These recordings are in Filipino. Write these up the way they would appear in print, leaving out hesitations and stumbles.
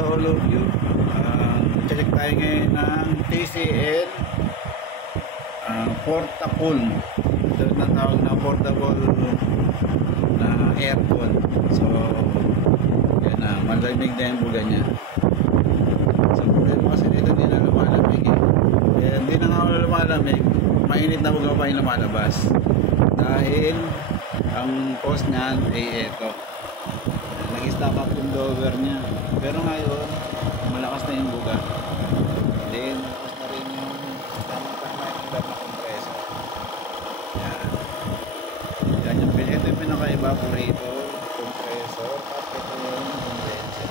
to all of you. Check tayo ngayon ng TCL portable. Ito na tawag na portable na aircon. So yan na, malamig na yung buga niya. So problema kasi dito hindi na lumalamig eh. Kaya hindi na nga lumalamig, mainit na buga pa yung lumalabas. Dahil ang post niyan ay ito, nag-stop up yung blower niya. Pero ngayon malakas na yung buga. Then malakas na rin yung tama-tama yung ulat na compressor. Yan yung ito yung pinaka-evaporator compressor at ito yung condenser.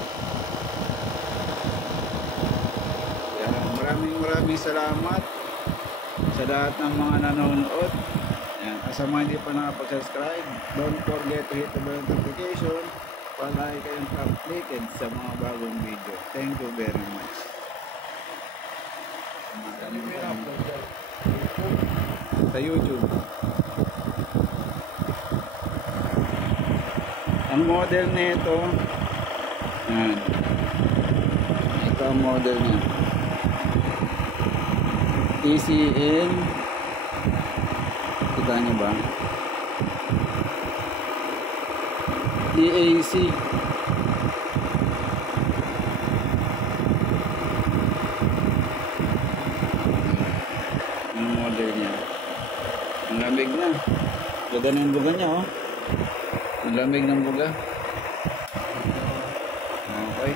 Yan, maraming salamat sa lahat ng mga nanonood. Sa mga hindi pa nakapag-subscribe, don't forget to hit the bell notification para kayong updated sa mga bagong video. Thank you very much. Sa YouTube. Ang model nito, yan. Ito ang model niya. TCL. Kita nyo ba? DAC. Ang model niya. Ang lamig na. Ganda na yung buga niya, oh. Ang lamig ng buga. Okay.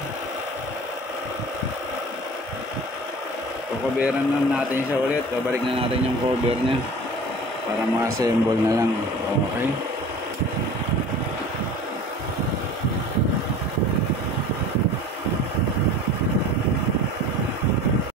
Kukuberan na natin siya ulit. Babalik na natin yung cover niya para ma-assemble na lang. Okay.